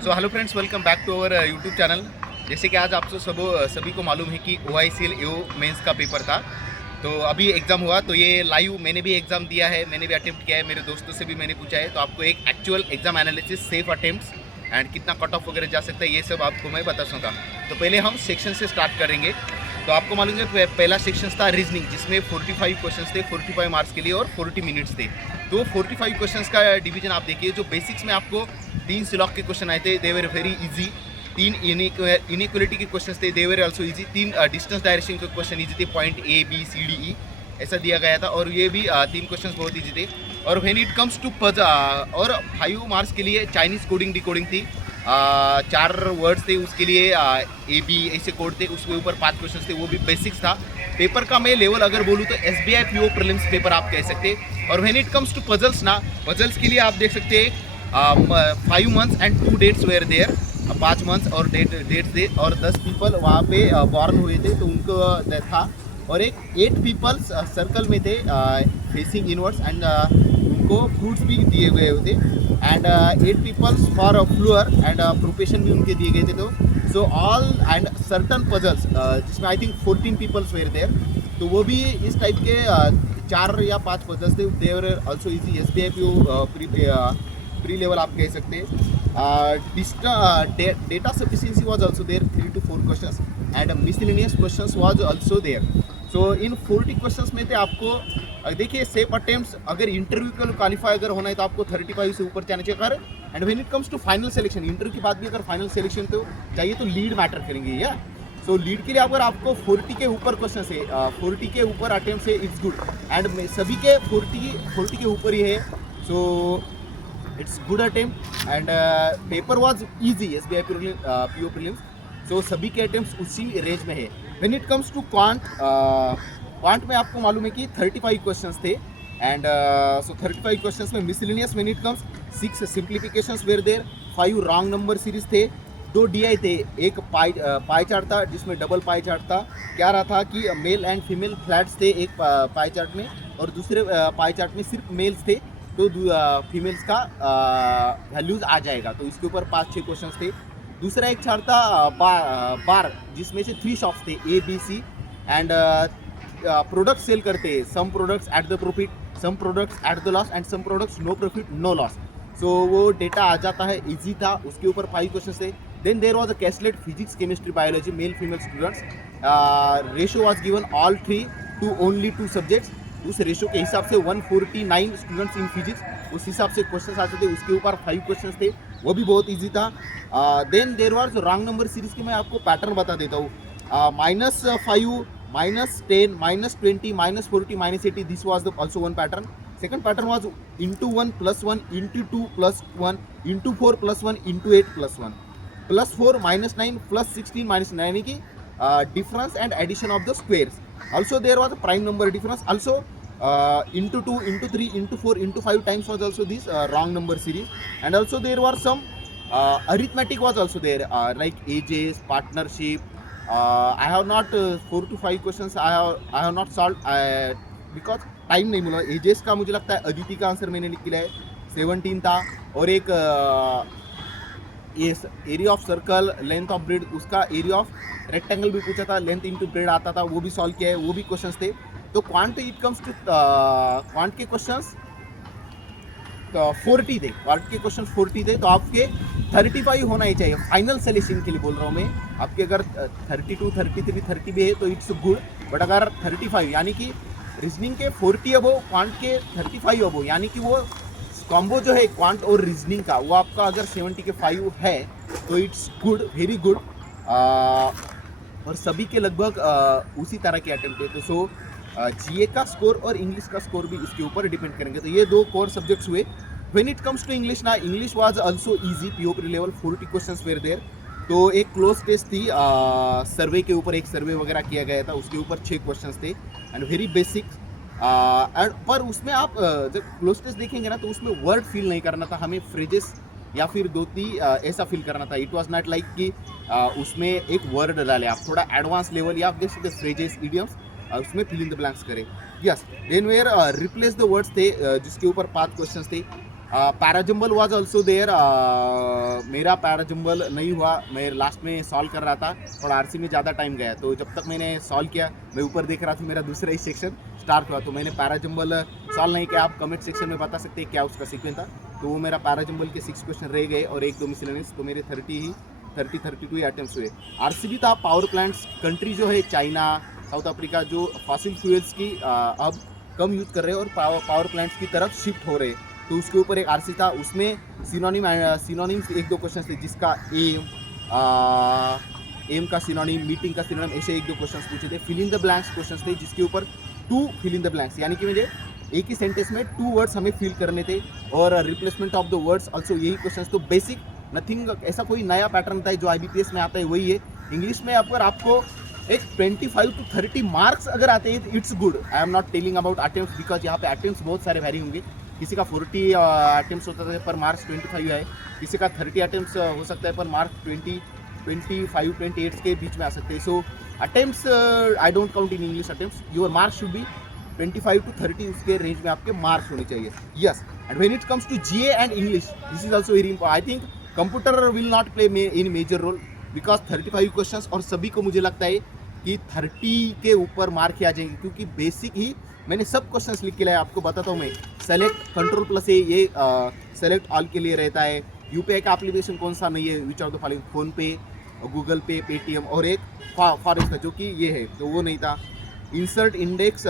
So hello friends, welcome back to our YouTube channel. जैसे कि आज आप सभी को मालूम है कि OICL AO मेंस का पेपर था। तो अभी एग्ज़ाम हुआ, तो ये लाइव मैंने भी एग्ज़ाम दिया है, मैंने भी अटेम्प्ट किया है, मेरे दोस्तों से भी मैंने पूछा है। तो आपको एक actual exam analysis, safe attempts and कितना कट ऑफ वगैरह जा सकता है, ये सब आपको मैं बता सकता। तो पहले हम सेक्शन से स्टार्ट करेंगे। तो आपको मालूम है पहला सेक्शन था रीजनिंग, जिसमें 45 क्वेश्चंस थे, 45 मार्क्स के लिए और 40 मिनट्स थे। तो 45 क्वेश्चंस का डिवीजन आप देखिए। जो बेसिक्स में आपको 3 सिलॉक के क्वेश्चन आए थे, they were very easy. 3 inequality के क्वेश्चन थे, they were also easy. 3 distance direction के क्वेश्चन इजी थे, पॉइंट ABCDE ऐसा दिया गया था, और ये भी 3 क्वेश्चन बहुत इजी थे। और व्हेन इट कम्स टू और 5 मार्क्स के लिए चाइनीज़ कोडिंग डिकोडिंग थी। 4 वर्ड्स थे, उसके लिए AB ऐसे कोड थे, उसके ऊपर 5 क्वेश्चन थे, वो भी बेसिक्स था। पेपर का मैं लेवल अगर बोलूँ तो SBI PO प्रीलिम्स पेपर आप कह सकते हैं। और when it comes to puzzles ना, पजल्स के लिए आप देख सकते हैं 5 months and 2 dates were there. 5 months और डेट्स थे, और 10 पीपल वहाँ पे बॉर्न हुए थे, तो उनको था। और एक 8 पीपल्स सर्कल में थे, फेसिंग इनवर्ड्स, एंड उनको फ्रूट्स भी दिए गए थे। And 8 peoples for floor and profession भी उनके दिए गए थे। तो so all and certain puzzles, जिसमें I think 14 peoples were there. तो वो भी इस टाइप के 4 या 5 पजल्स थे, they were also easy. SBI PO pre level आप कह सकते हैं। Data sufficiency was also there, 3 to 4 questions, and miscellaneous questions was also there. So in 40 questions में थे आपको देखिए सेफ अटेम्प्ट्स, अगर इंटरव्यू के लिए क्वालिफाई अगर होना है तो आपको 35 से ऊपर जाना चाहिए। And when it comes to final selection, interview के बाद भी अगर फाइनल सिलेक्शन तो चाहिए, तो लीड मैटर करेंगे या। सो लीड के लिए अगर आपको 40 के ऊपर क्वेश्चन है, 40 के ऊपर अटेम्प्ट है, इट्स गुड। एंड सभी के 40 के ऊपर ही है, so it's good attempt. And paper was easy, SBI PO prelims. So सभी के अटेम्प्ट्स उसी रेंज में है। When it comes to quant में आपको मालूम है कि 35 क्वेश्चंस थे। एंड सो 35 क्वेश्चंस में miscellaneous when it comes 6 simplifications were there, 5 wrong number series थे, 2 DI थे, एक पाई चार्ट था जिसमें डबल पाई चार्ट था। क्या रहा था कि मेल एंड फीमेल फ्लैट्स थे एक पाई चार्ट में, और दूसरे पाई चार्ट में सिर्फ मेल्स थे, तो फीमेल्स का वैल्यूज आ जाएगा। तो इसके ऊपर 5-6 क्वेश्चंस थे। दूसरा एक चार्ट था बार, जिसमें से 3 शॉप्स थे, ABC, एंड प्रोडक्ट सेल करते हैं। Some products at the profit, some products at the loss, and some products no profit no loss. So वो डेटा आ जाता है, इजी था। उसके ऊपर 5 क्वेश्चन थे। Then there was a caselet physics chemistry biology male female students. Ratio was given all 3 to only 2 subjects. उस ratio के हिसाब से 149 स्टूडेंट्स इन फिजिक्स, उस हिसाब से क्वेश्चन आते थे। उसके ऊपर 5 क्वेश्चन थे, वो भी बहुत ईजी था। Then there was wrong number series की मैं आपको पैटर्न बता देता हूँ। -5, -10, -20, -40, -80, this was also one pattern. Second pattern was *1 + 1 *2 + 1 *4 + 1 *8 + 1 +4 -9 +16 -9, यानी कि difference and addition of the squares. Also there was a prime number difference. Also *2, *3, *4, *5 times was also this wrong number series. And also there were some arithmetic was also there, like ages, partnership. I have not 4 to 5 questions I have not solved because time नहीं मिला। Edges का मुझे लगता है अदिति का answer मैंने लिख लिया है, 17 था। और एक ये area of circle, length of bread, उसका एरिया ऑफ रेक्टेंगल भी पूछा था, लेंथ इनटू ब्रेड आता था, वो भी सॉल्व किया है, वो भी क्वेश्चंस थे। तो quant it comes to quant के क्वेश्चंस 40 थे, क्वांट के क्वेश्चन 40 थे। तो आपके 35 होना ही चाहिए फाइनल सिलेक्शन के लिए बोल रहा हूँ मैं। आपके अगर 32, 33, 30 भी है तो इट्स गुड, बट अगर 35 यानी कि रीजनिंग के 40 अबो, क्वांट के 35 अबो, यानी कि वो कॉम्बो जो है क्वांट और रीजनिंग का, वो आपका अगर 70 के 5 है तो इट्स गुड, वेरी गुड। और सभी के लगभग उसी तरह के अटेम्प्ट है। तो सो GA का स्कोर और इंग्लिश का स्कोर भी इसके ऊपर डिपेंड करेंगे। तो ये 2 कोर सब्जेक्ट्स हुए। When it comes to English ना, English was also easy, PO pre level, 40 questions were there. तो एक क्लोज टेस्ट थी, सर्वे के ऊपर एक सर्वे वगैरह किया गया था, उसके ऊपर 6 क्वेश्चंस थे, एंड वेरी बेसिक। पर उसमें आप जब क्लोज टेस्ट देखेंगे ना, तो उसमें वर्ड फील नहीं करना था हमें, फ्रेजेस या फिर 2-3 ऐसा फील करना था। इट वाज नॉट लाइक कि उसमें एक वर्ड डाले, आप थोड़ा एडवांस लेवल या आप देख सकते फ्रेजेस, इडियम्स, उसमें फिल इन द ब्लैंक्स करें। Yes, then were replace the words थे, जिसके ऊपर 5 क्वेश्चंस थे। Parajumble was also there. मेरा पैराजम्बल नहीं हुआ, मैं लास्ट में सॉल्व कर रहा था और आरसी में ज़्यादा टाइम गया, तो जब तक मैंने सॉल्व किया मैं ऊपर देख रहा था, मेरा दूसरा ही सेक्शन स्टार्ट हुआ, तो मैंने पैराजम्बल सॉल्व नहीं किया। आप कमेंट सेक्शन में बता सकते हैं क्या उसका सीक्वेंस था। तो वो मेरा पैराजम्बल के 6 क्वेश्चन रह गए और 1-2 मिसलेनियस, तो मेरे 32 ही अटेम्प्ट हुए। आरसीबी था पावर प्लांट्स। कंट्री जो है चाइना, साउथ अफ्रीका, जो फॉसिल फ्यूल्स की अब कम यूज़ कर रहे हैं और पावर प्लांट्स की तरफ शिफ्ट हो रहे हैं, तो उसके ऊपर एक आरसी था। उसमें सिनोनिम्स 1-2 क्वेश्चन थे, जिसका एम का सिनोनिम, मीटिंग का सिनोनिम, ऐसे 1-2 क्वेश्चन पूछे थे। Fill in the blanks question थे, जिसके ऊपर 2 फिल इन द ब्लैंक्स, यानी कि मुझे एक ही सेंटेंस में 2 वर्ड्स हमें फिल करने थे, और replacement of the words also, यही क्वेश्चन। तो बेसिक नथिंग, ऐसा कोई नया पैटर्न था जो IBPS में आता है वही है। इंग्लिश में अगर आपको एक 25 to 30 मार्क्स अगर आते हैं, it's good. I am not telling about attempt, because यहाँ पे अटेम्प्ट बहुत सारे वैरी होंगे। किसी का 40 अटेम्प्ट होता है पर मार्क्स 25 है, किसी का 30 अटेम्प्ट हो सकता है पर मार्क्स 25-28 के बीच में आ सकते हैं। So attempt I don't count in English attempt. Your marks should be 25 to 30, उसके रेंज में आपके मार्क्स होने चाहिए। Yes, and when it comes to GA and English, this is also very important. I think computer will not play in major role, because 35 questions, और सभी को मुझे लगता है कि 30 के ऊपर मार्क ही आ जाएंगे, क्योंकि बेसिक ही मैंने सब क्वेश्चंस लिख के लाया। आपको बताता हूँ मैं। सेलेक्ट कंट्रोल+A, ये सेलेक्ट ऑल के लिए रहता है। UPI का एप्लीकेशन कौन सा नहीं है, which of the following, PhonePe, Google पे, पेटीएम, और एक फॉरेस्ट का जो कि ये है, तो वो नहीं था। इंसर्ट इंडेक्स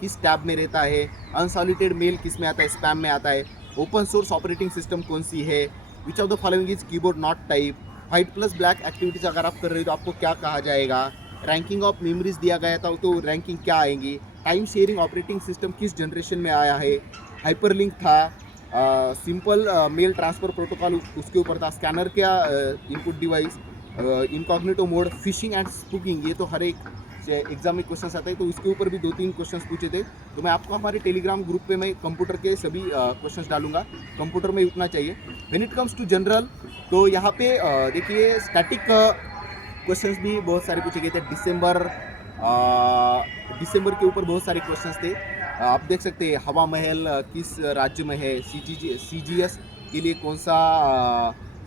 किस टैब में रहता है, अनसॉलिटेड मेल किस में आता है, स्पैम में आता है। ओपन सोर्स ऑपरेटिंग सिस्टम कौन सी है, which of the following is keyboard not type. White plus black activities अगर आप कर रहे हो तो आपको क्या कहा जाएगा। रैंकिंग ऑफ मेमोरीज दिया गया था, तो रैंकिंग क्या आएंगी। टाइम शेयरिंग ऑपरेटिंग सिस्टम किस जनरेशन में आया है। हाइपरलिंक था। सिंपल मेल ट्रांसफ़र प्रोटोकॉल उसके ऊपर था। स्कैनर क्या input device. Incognito mode, phishing and spoofing, ये तो हर एक एग्जाम में क्वेश्चन आता है, तो इसके ऊपर भी 2-3 क्वेश्चन पूछे थे। तो मैं आपको हमारे टेलीग्राम ग्रुप पे मैं कंप्यूटर के सभी क्वेश्चन डालूंगा। कंप्यूटर में उतना चाहिए। When it comes to general, तो यहाँ पे देखिए स्टैटिक क्वेश्चंस भी बहुत सारे पूछे गए थे। दिसंबर के ऊपर बहुत सारे क्वेश्चंस थे। आप देख सकते हैं हवा महल किस राज्य में है, CGS के लिए कौन सा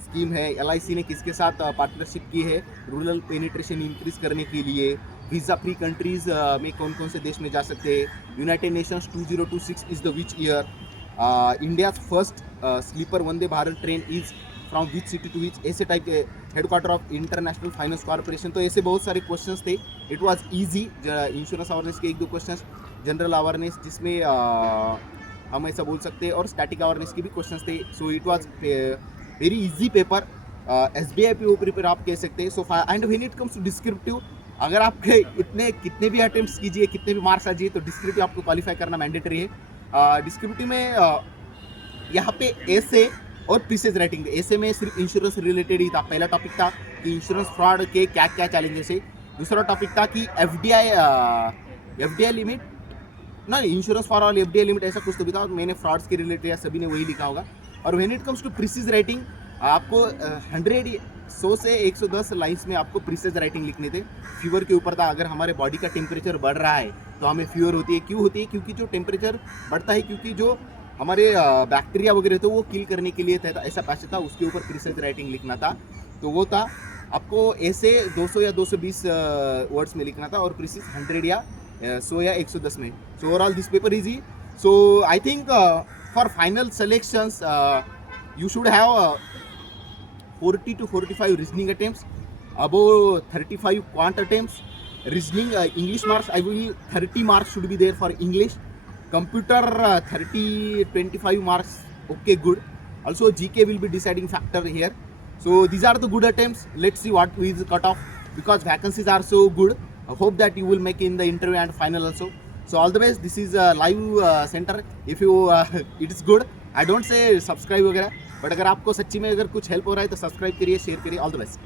स्कीम है, LIC ने किसके साथ पार्टनरशिप की है रूरल पेनिट्रेशन इंक्रीज करने के लिए। वीज़ा फ्री कंट्रीज में कौन कौन से देश में जा सकते हैं। United Nations 2026 is the which year. India first sleeper Vande Bharat train is from which city to which, ऐसे टाइप के। Headquarter of International Finance Corporation, तो ऐसे बहुत सारे क्वेश्चंस थे। It was easy. Insurance awareness के 1-2 क्वेश्चंस, जनरल अवेयरनेस जिसमें हम ऐसा बोल सकते हैं, और स्टैटिक अवेयरनेस के भी क्वेश्चंस थे। So it was very easy paper. SBI पे पेपर आप कह सकते हैं। So and when it comes to descriptive, अगर आपके इतने कितने भी अटेम्प्ट्स कीजिए, कितने भी मार्क्स आ जाइए, तो डिस्क्रिप्टिव आपको क्वालिफाई करना मैंडेटरी है। डिस्क्रिप्टिव में यहाँ पे ऐसे और प्रीसेस राइटिंग। ऐसे में सिर्फ इंश्योरेंस रिलेटेड ही था। पहला टॉपिक था कि इंश्योरेंस फ्रॉड के क्या क्या चैलेंजेस है। दूसरा टॉपिक था कि FDI लिमिट, ना insurance for all FDI limit, ऐसा कुछ तो भी था। मैंने फ्रॉड्स के रिलेटेड सभी ने वही लिखा होगा। और when it comes to precis writing, आपको 100 से 110 लाइन्स में आपको प्रीसेस राइटिंग लिखने थे। फीवर के ऊपर था। अगर हमारे बॉडी का टेम्परेचर बढ़ रहा है तो हमें फीवर होती है। क्यों होती है? क्योंकि जो टेम्परेचर बढ़ता है, क्योंकि जो हमारे बैक्टीरिया वगैरह तो वो किल करने के लिए था, ऐसा पैसे था। उसके ऊपर प्रीसेस राइटिंग लिखना था, तो वो था। आपको ऐसे 200 या 220 वर्ड्स में लिखना था, और प्रीसेस 100 या 100 या 110 में। So overall this paper easy. So I think for final selections you should have 40 to 45 reasoning attempts, above 35 quant attempts. Reasoning, English marks, I will 30 marks should be there for English. Computer 30-25 marks, okay, good. Also GK will be deciding factor here. So these are the good attempts. Let's see what is the cutoff, because vacancies are so good. I hope that you will make in the interview and final also. So all the best. This is a live center. If you it is good, I don't say subscribe वगैरह, but अगर आपको सच्ची में अगर कुछ help हो रहा है तो सब्सक्राइब करिए, शेयर करिए। All the best.